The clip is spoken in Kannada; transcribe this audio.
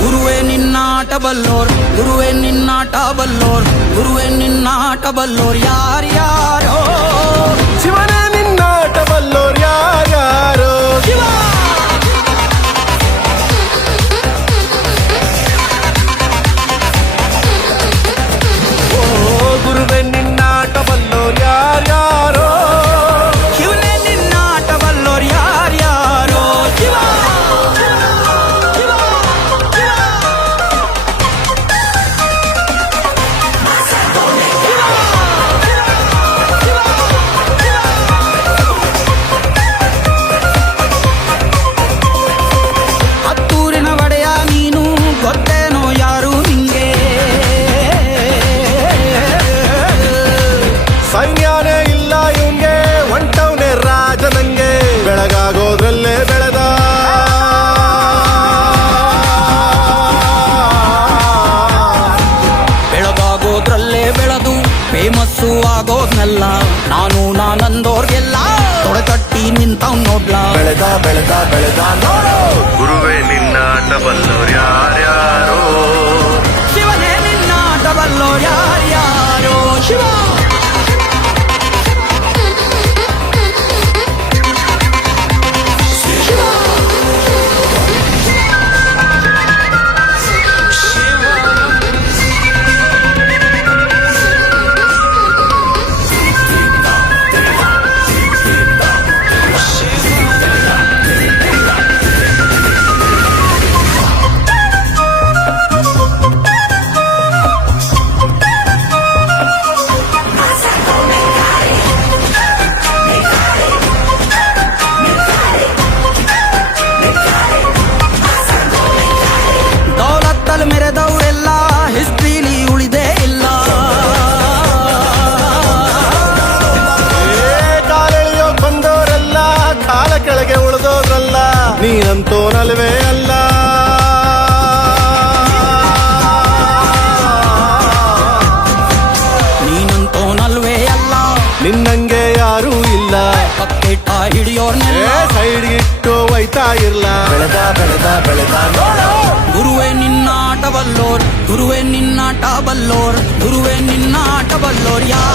ಗುರುವೇ ನಿನ್ನಾಟ ಬಲ್ಲೋರ್, ಗುರುವೇ ನಿನ್ನಾಟ ಬಲ್ಲೋರ್, ಗುರುವೇ ನಿನ್ನಾಟ ಬಲ್ಲೋರ್ ಯಾರ್ಯಾರೋ. ಶಿವನೇ ನಿನ್ನಾಟ ಬಲ್ಲೋರ್ ಯಾರ್ಯಾರೋ. ಶಿವ ಗುರುವೇ ನಿನ್ನಾಟ ಬಲ್ಲೋರ್ ಯಾರ್ಯಾರೋ. ಶಿವನೇ ನಿನ್ನಾಟ ಬಲ್ಲೋರ್ ಯಾರ್ಯಾರೋ. ಶಿವ ಹತ್ತೂರಿನ ಒಡೆಯ ನೀನು, ಗೊತ್ತೇನೋ ಯಾರು ನಿಂಗೆ. ಸೈನ್ಯನೇ ಇಲ್ಲ ಇವಂಗೆ, ಹೊಂಟವ್ನೆ ರಾಜನಂಗೆ. ಬೆಳಗಾಗೋದ್ರಲ್ಲೇ ಬೆಳೆದ ಬೆಳಗಾಗೋದ್ರಲ್ಲೇ ಬೆಳೆದು ಫೇಮಸ್ಸು ಆಗೋದ್ನೆಲ್ಲ ನಾನು ನಾನಂದೋರ್ಗೆಲ್ಲ ತೊಡೆತಟ್ಟಿ ನಿಂತವ್ ನೋಡ್ಲಾ. ಬೆಳೆದ ಬೆಳೆದ ಬೆಳೆದ ನೋಡು. ಗುರುವೇ ನಿನ್ನಾಟ ಬಲ್ಲೋರ್ ಯಾರ್ಯಾರೋ. ಶಿವನೇ ನಿನ್ನಾಟ ಬಲ್ಲೋರ್ ಯಾರ್ಯಾರೋ. ಶಿವ ದೌಲತ್ತಲ್ಲಿ ಮೆರೆದವರೆಲ್ಲ ಹಿಸ್ಟ್ರಿಲಿ ಉಳಿದೇ ಇಲ್ಲ. ಕಾಲೆಳೆಯೋ ಬಂದವರೆಲ್ಲ ಕಾಲ ಕೆಳಗೆ ಉಳಿದೋದ್ರಲ್ಲ. ನೀನಂತೂ ನಲ್ವೇ ಅಲ್ಲ. ನೀನಂತೋನಲ್ವೇ ಅಲ್ಲ. ನಿನ್ನಂಗೆ ಯಾರೂ ಇಲ್ಲ. ಪಕ್ಕೇಟ ಹಿಡಿಯೋರ್ನೆಲ್ಲ ಸೈಡ್ಗಿಟ್ಟು ಒಯ್ತಾ ಇರ್ಲ. ಬೆಳೆದ ಬೆಳೆದ ಬೆಳೆದ ನೋಡು. ಗುರುವೇ ನಿನ್ನಾಟ ಬಲ್ಲೋರ್, ಗುರುವೇ ನಿನ್ನಾಟ ಬಲ್ಲೋರ್, ಗುರುವೇ ನಿನ್ನಾಟ ಬಲ್ಲೋರ್ ಯಾರ್ಯಾರೋ.